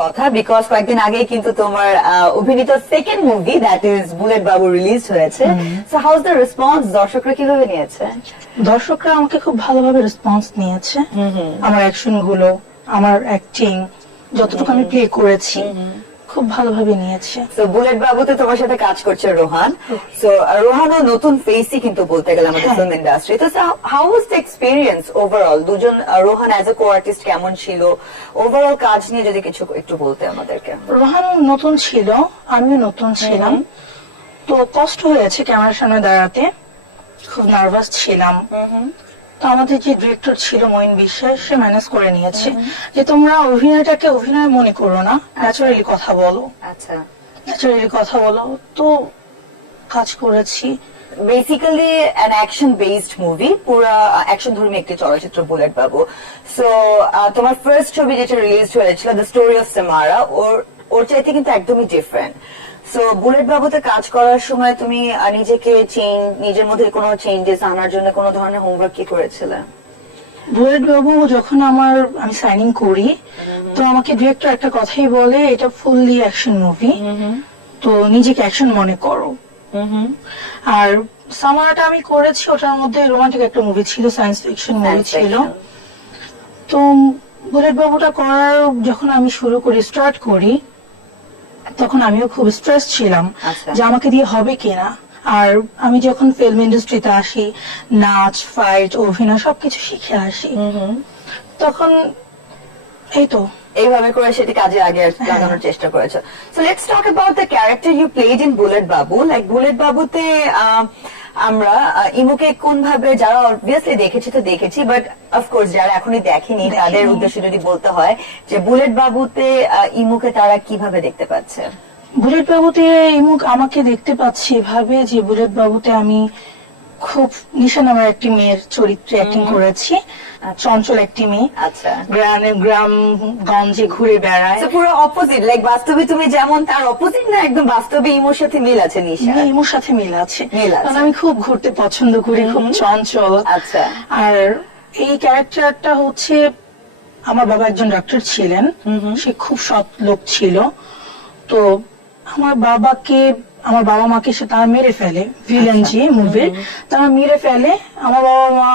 কথা, বিকজ কয়েকদিন আগে কিন্তু তোমার অভিনীত second movie that is bullet Babu release হয়েছে। So how is the response, দর্শকরা কিভাবে নিয়েছে? দর্শকরা আমাকে খুব ভালোভাবে রেসপন্স নিয়েছে। আমার অ্যাকশন গুলো, আমার অ্যাক্টিং, যতটুকু আমি প্লে করেছি খুব ভালোভাবে নিয়েছে। তো বুলেট বাবুতে তোমার সাথে কাজ করছে রোহান। সো রোহানও নতুন ফেসই কিন্তু বলতে গেলে আমাদের ফিল্ম ইন্ডাস্ট্রি। তো how was the experience overall? দুজন Rohan as a co artist কেমন ছিল? ওভারঅল কাজ নিয়ে যদি কিছু একটু বলতে আমাদেরকে। রোহান নতুন ছিল, আমিও নতুন ছিলাম, তো কষ্ট হয়েছে ক্যামেরার সামনে দাঁড়াতে, খুব নার্ভাস ছিলাম। তো আমাদের যে ডিরেক্টর ছিল মঈন বিশ্বাস, সে ম্যানেজ করে নিয়েছে যে তোমরা অভিনয়টাকে অভিনয় মনে করো না, ন্যাচারালি কথা বলো। আচ্ছা, ন্যাচারালি কথা বলো। তো কাজ করেছি। Basically an action based movie, পুরো অ্যাকশন ধর্মী একটি চলচ্চিত্র বুলেট বাবু। সো তোমার ফার্স্ট ছবি যেটা রিলিজ হয়েছিল দ্য স্টোরি অফ সামারা, ওর চাইতে কিন্তু একদমই ডিফারেন্ট। সো বুলেট বাবুতে কাজ করার সময় তুমি নিজেকে নিজের মধ্যে কোনো চেঞ্জেস আনার জন্য কোনো ধরনের হোমওয়ার্ক কি করেছিলে? বুলেট বাবু যখন আমি সাইনিং করি, তো আমাকে ডিরেক্টর একটা কথাই বলে, এটা ফুললি অ্যাকশন মুভি, তো নিজেকে অ্যাকশন মনে করো। আর সামারাটা আমি করেছি, ওটার মধ্যে রোমান্টিক একটা মুভি ছিল, সায়েন্স ফিকশন মুভি ছিল। তো বুলেট বাবুটা করার যখন আমি স্টার্ট করি, তখন আমিও খুব স্ট্রেস ছিলাম যে আমাকে দিয়ে হবে কিনা। আর আমি যখন ফিল্ম ইন্ডাস্ট্রিতে আসি, নাচ, ফাইট, অভিনয় সবকিছু শিখে আসি, তখন এই তো এইভাবে করে সেটি কাজে আগে লাগানোর চেষ্টা করেছো। So let's talk about the character you played in Bullet Babu. Like Bullet বাবুতে আমরা ইমুকে কোন ভাবে, যারা অবভিয়াসলি দেখেছি তো দেখেছি, বাট অফকোর্স যারা এখনই দেখেনি তাদের উদ্দেশ্যে যদি বলতে হয় যে বুলেট বাবুতে ইমুকে তারা কিভাবে দেখতে পাচ্ছে? বুলেট বাবুতে ইমুক আমাকে দেখতে পাচ্ছি এভাবে যে বুলেট বাবুতে আমি খুব নিশা নামের একটি মেয়ের চরিত্রে অ্যাক্টিং করেছি, চঞ্চল একটি মেয়ে। আচ্ছা, গ্রামগঞ্জে ঘুরে বেড়ায়। পুরো অপোজিট, লাইক বাস্তবে তুমি যেমন তার অপোজিট না, একদম বাস্তবে ইমোর সাথে মিল আছে। নিশা ইমোর সাথে মিল আছে, কারণ আমি খুব ঘুরতে পছন্দ করি, খুব চঞ্চল। আচ্ছা, আর এই ক্যারেক্টারটা হচ্ছে, আমার বাবা একজন ডাক্তার ছিলেন, সে খুব সৎ লোক ছিল। তো আমার বাবা মাকে সে তারা মেরে ফেলে, ভিলেন যে মুভির, তারা মেরে ফেলে। আমার বাবা মা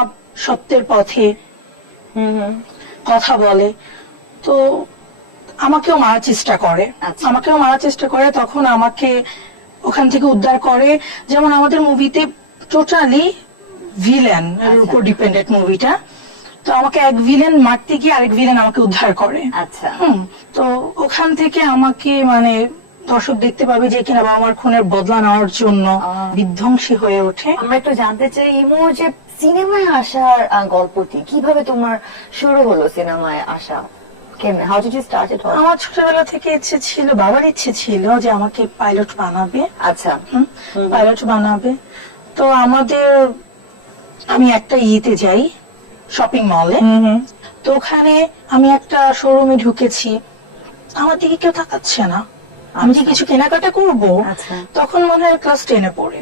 সত্যের পথে কথা বলে, তো আমাকেও মারার চেষ্টা করে। তখন আমাকে ওখান থেকে উদ্ধার করে। যেমন আমাদের মুভিতে টোটালি ভিলেন এর উপর ডিপেন্ডেন্ট মুভিটা, তো আমাকে এক ভিলেন মারতে গিয়ে আরেক ভিলেন আমাকে উদ্ধার করে। আচ্ছা, তো ওখান থেকে আমাকে দর্শক দেখতে পাবে যে কিনা বাবা মার খুনের বদলা নেওয়ার জন্য বিধ্বংসী হয়ে ওঠে। আমরা একটু জানতে চাই ইমু যে সিনেমায় আসার গল্পটি কিভাবে তোমার শুরু হলো? সিনেমায় আসা how did you start it? আমার ছোটবেলা থেকে ইচ্ছে ছিল, বাবার ইচ্ছে ছিল যে আমাকে পাইলট বানাবে। আচ্ছা, পাইলট বানাবে। তো আমি একটা ইয়েতে যাই, শপিং মলে। তো ওখানে আমি একটা শোরুমে ঢুকেছি, আমার দিকে কেউ তাকাচ্ছে না। আমি যে কিছু কেনাকাটা করবো, তখন মনে হয় ক্লাস 10-এ পড়ে,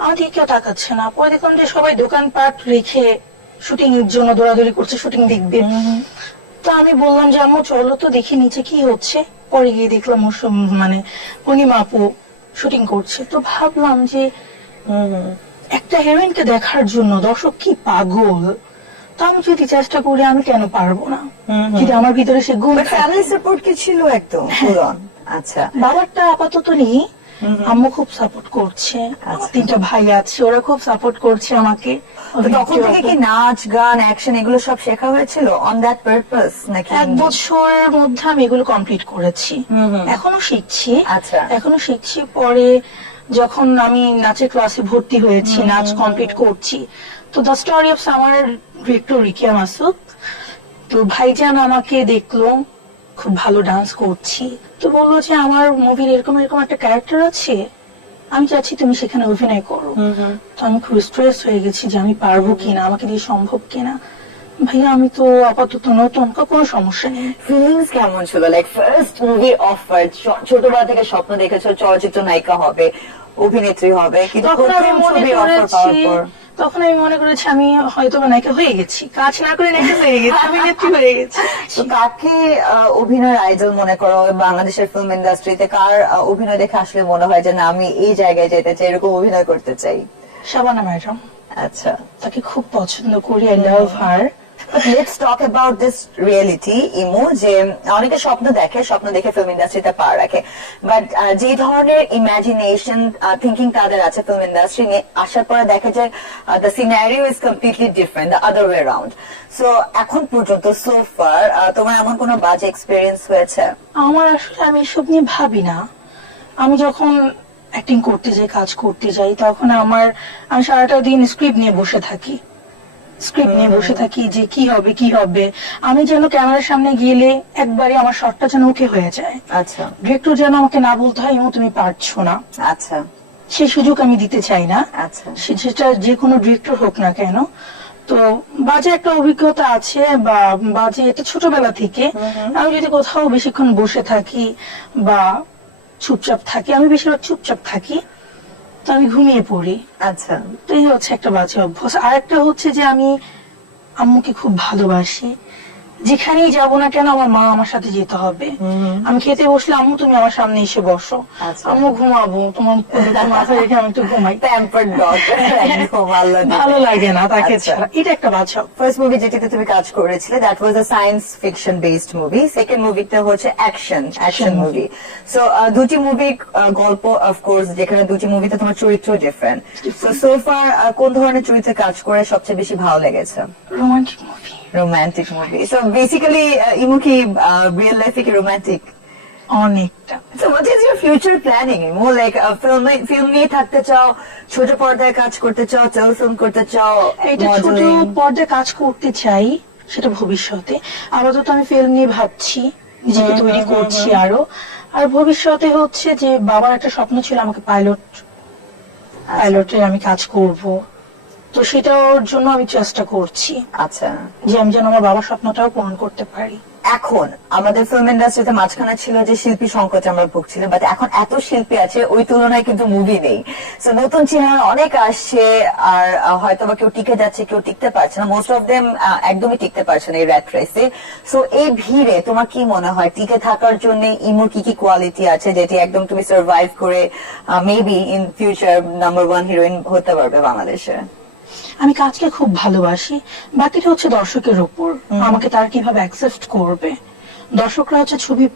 আমার দিকে কেউ তাকাচ্ছে না। পরে দেখলাম যে সবাই দোকানপাট রেখে শুটিং এর জন্য দৌড়াদৌড়ি করছে, শুটিং দেখবে। তো আমি বললাম যে আম্মু চলো তো দেখি নিচে কি হচ্ছে। পরে গিয়ে দেখলাম পূর্ণিমা আপু শুটিং করছে। তো ভাবলাম যে একটা হিরোইনকে দেখার জন্য দর্শক কি পাগল, তো আমি যদি চেষ্টা করি আমি কেন পারবো না, যদি আমার ভিতরে সে গুণ। ফ্যামিলি সাপোর্ট কি ছিল একদম পূরণ? আচ্ছা, বাবারটা আপাতত নেই, আম্মু খুব সাপোর্ট করছে, আমার 3টা ভাই আছে, ওরা খুব সাপোর্ট করছে আমাকে। তখন থেকে কি নাচ, গান, অ্যাকশন এগুলো সব শেখা হয়েছিল অন দ্যাট পারপাস নাকি? 1 বছরের মধ্যে আমি এগুলো কমপ্লিট করেছি, এখনো শিখছি। আচ্ছা, এখনো শিখছি। পরে যখন আমি নাচের ক্লাসে ভর্তি হয়েছি, নাচ কমপ্লিট করছি, তো the story of summer director Rikiya Masud, তো ভাইজান আমাকে দেখলো খুব ভালো ডান্স করছি, তো বললো যে আমার মুভির এরকম একটা ক্যারেক্টার আছে, আমি চাচ্ছি তুমি সেখানে অভিনয় করো। তো আমি খুব স্ট্রেস হয়ে গেছি যে আমি পারবো কিনা, আমাকে দিয়ে সম্ভব কিনা। ভাইয়া আমি তো আপাতত নতুন, কোনো সমস্যা নেই। ফিলিংস কেমন ছিল? লাইক ফার্স্ট মুভি অফার, ছোটবেলা থেকে স্বপ্ন দেখেছো চলচ্চিত্র নায়িকা হবে, অভিনেত্রী হবে, কিন্তু তখন আমি মনে করেছি তখন আমি মনে করেছি আমি হয়তো বা নায়িকা হয়ে গেছি, কাজ না করে নায়িকা হয়ে গেছি, আমি নেত্রী হয়ে গেছি। তো কাকে অভিনয়ের আইডল মনে করো বাংলাদেশের ফিল্ম ইন্ডাস্ট্রিতে? কার অভিনয় দেখে আসলে মনে হয় যে না আমি এই জায়গায় যেতে চাই, এরকম অভিনয় করতে চাই? শাবানা ম্যাডাম, আচ্ছা, তাকে খুব পছন্দ করি, I love her. Let's talk about this reality ইমু, যে অনেকে স্বপ্ন দেখে ফিল্ম ইন্ডাস্ট্রিতে পা রাখে, বাট যে ধরনের ইমাজিনেশন থিঙ্কিং তাদের আছে ফিল্ম ইন্ডাস্ট্রি নিয়ে আসার পরে দেখে যে the scenario is completely different, the other way around. So এখন পর্যন্ত সো ফার তোমার এমন কোনো বাজে এক্সপিরিয়েন্স হয়েছে? আমার আসলে আমি এসব নিয়ে ভাবি না। আমি যখন অ্যাক্টিং করতে যাই, কাজ করতে যাই, তখন আমি সারাটা দিন স্ক্রিপ্ট নিয়ে বসে থাকি, যে কি হবে। আমি যেন ক্যামেরার সামনে গেলে একবারে আমার শটটা যেন ওকে হয়ে যায়। আচ্ছা, ডিরেক্টর যেন আমাকে না বলতে হয় ইমু তুমি পারছো না, আচ্ছা, সেই সুযোগ আমি দিতে চাই না। আচ্ছা, সেটা যে কোনো ডিরেক্টর হোক না কেন। তো বাজে একটা অভিজ্ঞতা আছে, বা বাজে এটা ছোটবেলা থেকে। আমি যদি কোথাও বেশিক্ষণ বসে থাকি বা চুপচাপ থাকি, আমি বেশিরভাগ চুপচাপ থাকি, তো আমি ঘুমিয়ে পড়ি। আচ্ছা, তো এই হচ্ছে একটা বাজে অভ্যাস। আর একটা হচ্ছে যে আমি আম্মুকে খুব ভালোবাসি, যেখানেই যাব না কেন আমার মা আমার সাথে যেতে হবে। আমি খেতে বসলে আম্মু তুমি আমার সামনে এসে বসো, আচ্ছা। আম্মু ঘুমাবো, তোমার মাথায় রেখে আমি একটু ঘুমাই। প্যাম্পার্ড ডগ, একদম আল্লাহ দিলে। ভালো লাগে না তাকে আচ্ছা। ছাড়া, এটা একটা বাজে অভ্যাস। ফার্স্ট মুভি যেটিতে তুমি কাজ করেছিলে that was a science fiction based movie, second মুভিটা হচ্ছে অ্যাকশন মুভি। সো দুটি মুভি গল্প অফকোর্স, যেখানে দুটি মুভিতে তোমার চরিত্র ডিফারেন্ট। সো ফার কোন ধরনের চরিত্রে কাজ করে সবচেয়ে বেশি ভালো লেগেছে? Romantic movie. Romantic movie. So basically ইমু কি রিয়েল লাইফে কি রোমান্টিক? অনেকটা। So what is your future planning? More like film নিয়ে থাকতে চাও, ছোট পর্দায় কাজ করতে চাও, টেলিফিল্ম করতে চাও, এটা ছোট modeling? পর্দায় কাজ করতে চাই, সেটা ভবিষ্যতে। আপাতত আমি ফিল্ম নিয়ে ভাবছি, নিজেকে তৈরি করছি আরো। আর ভবিষ্যতে হচ্ছে যে বাবার একটা স্বপ্ন ছিল আমাকে পাইলটে আমি কাজ করব, তো সেটার জন্য আমি চেষ্টা করছি আচ্ছা, যে আমি যেন আমার বাবার স্বপ্নটাও পূরণ করতে পারি। এখন আমাদের ফিল্ম ইন্ডাস্ট্রিতে মাঝখানে ছিল যে শিল্পী সংকট আমরা ভুগছিলাম, বাট এখন এত শিল্পী আছে ওই তুলনায় কিন্তু মুভি নেই। সো নতুন চেহারা অনেক আসছে, আর হয়তো বা কেউ টিকে যাচ্ছে, কেউ টিকতে পারছে না, মোস্ট অফ দেম একদমই টিকতে পারছে না এই র্যাট রেসে। সো এই ভিড়ে তোমার কি মনে হয় টিকে থাকার জন্য ইমোর কি কি কোয়ালিটি আছে যেটি একদম তুমি সার্ভাইভ করে maybe in future number 1 heroine হতে পারবে বাংলাদেশে? আমি কাজকে খুব ভালোবাসি, বাকিটা হচ্ছে দর্শকের উপর, আমাকে তার কিভাবে অ্যাকসেপ্ট করবে। দর্শকরা হচ্ছে ছবির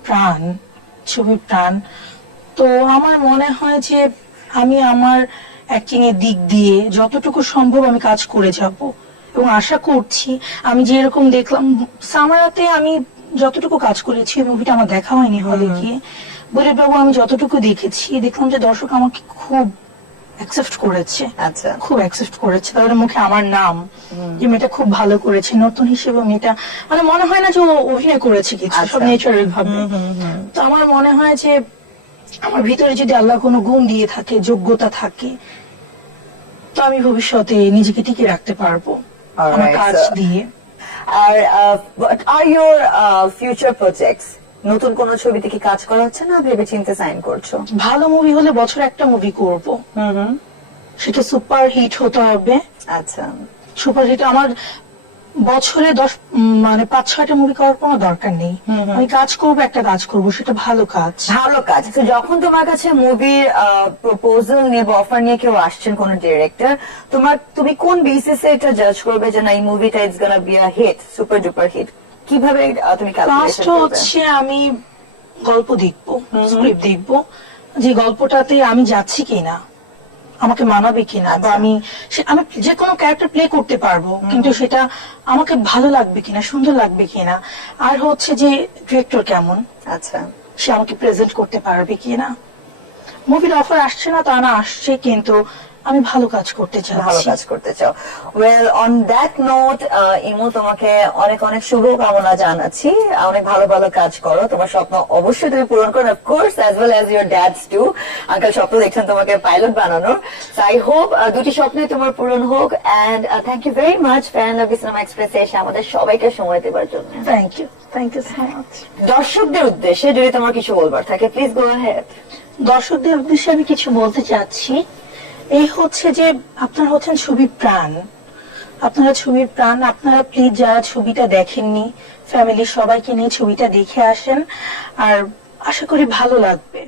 প্রাণ। তো আমার মনে হয় যে আমি আমার অ্যাক্টিং এর দিক দিয়ে যতটুকু সম্ভব আমি কাজ করে যাব, এবং আশা করছি আমি যেরকম দেখলাম সামারাতে আমি যতটুকু কাজ করেছি, মুভিটা আমার দেখা হয়নি হলে গিয়ে, বুলেট বাবু আমি যতটুকু দেখলাম যে দর্শক আমাকে খুব অ্যাকসেপ্ট করেছে। আচ্ছা, খুব অ্যাকসেপ্ট করেছে, তাদের মুখে আমার নাম, যে মেয়েটা খুব ভালো করেছে, নতুন হিসেবে মেয়েটা, মানে মনে হয় না যে ও অভিনয় করেছে কিছু, সব ন্যাচারাল ভাবে। তো আমার মনে হয় যে আমার ভিতরে যদি আল্লাহ কোনো গুণ দিয়ে থাকে, যোগ্যতা থাকে, তো আমি ভবিষ্যতে নিজেকে টিকে রাখতে পারবো আমার কাজ দিয়ে। আর what are your future projects? নতুন কোন ছবিতে কি কাজ করা হচ্ছে না, ভেবে চিন্তে সাইন করছো? ভালো মুভি হলে বছরে একটা মুভি করব, সেটা সুপার হিট হতে হবে। আচ্ছা, সুপার হিট আমার বছরে 5-6টা মুভি করার কোনো দরকার নেই। আমি কাজ করব, সেটা ভালো কাজ। তো যখন তোমার কাছে মুভির প্রপোজাল নিয়ে বা অফার নিয়ে কেউ আসছেন কোন ডিরেক্টর, তুমি কোন বেসিসে এটা জাজ করবে যে না এই মুভিটা it's gonna be a hit, super duper hit? কিভাবে তুমি ক্যালকুলেশন করবে? হচ্ছে আমি গল্প দেখবো, স্ক্রিপ্ট দেখবো, যে গল্পটাতে আমি যাচ্ছি কিনা, আমাকে মানাবে কিনা, বা আমি যে কোনো ক্যারেক্টার প্লে করতে পারবো, কিন্তু সেটা আমাকে ভালো লাগবে কিনা, সুন্দর লাগবে কিনা। আর হচ্ছে যে ডিরেক্টর কেমন, আচ্ছা, সে আমাকে প্রেজেন্ট করতে পারবে কিনা। মুভির অফার আসছে না তা না, আসছে, কিন্তু আমি ভালো কাজ করতে চাও। ওয়েল, অন দ্যাট নোট ইমু, তোমাকে অনেক অনেক শুভকামনা জানাচ্ছি। অনেক ভালো ভালো কাজ করো, তোমার স্বপ্ন অবশ্যই তুমি পূরণ করো, of course as well as your dads too. Uncle স্বপ্ন দেখছেন তোমাকে পাইলট বানানোর। আই হোপ দুটি স্বপ্নই তোমার পূরণ হোক। And thank you very much fan of Cinema Express এসে আমাদের সবাইকে সময় দেওয়ার জন্য। Thank you so much. দর্শকদের উদ্দেশ্যে যদি তোমার কিছু বলবার থাকে, প্লিজ গো অ্যাহেড। দর্শকদের উদ্দেশ্যে আমি কিছু বলতে চাচ্ছি এই হচ্ছে যে আপনারা হচ্ছেন ছবির প্রাণ, আপনারা ছবির প্রাণ। আপনারা প্লিজ যারা ছবিটা দেখেননি, ফ্যামিলির সবাইকে নিয়ে ছবিটা দেখে আসেন, আর আশা করি ভালো লাগবে।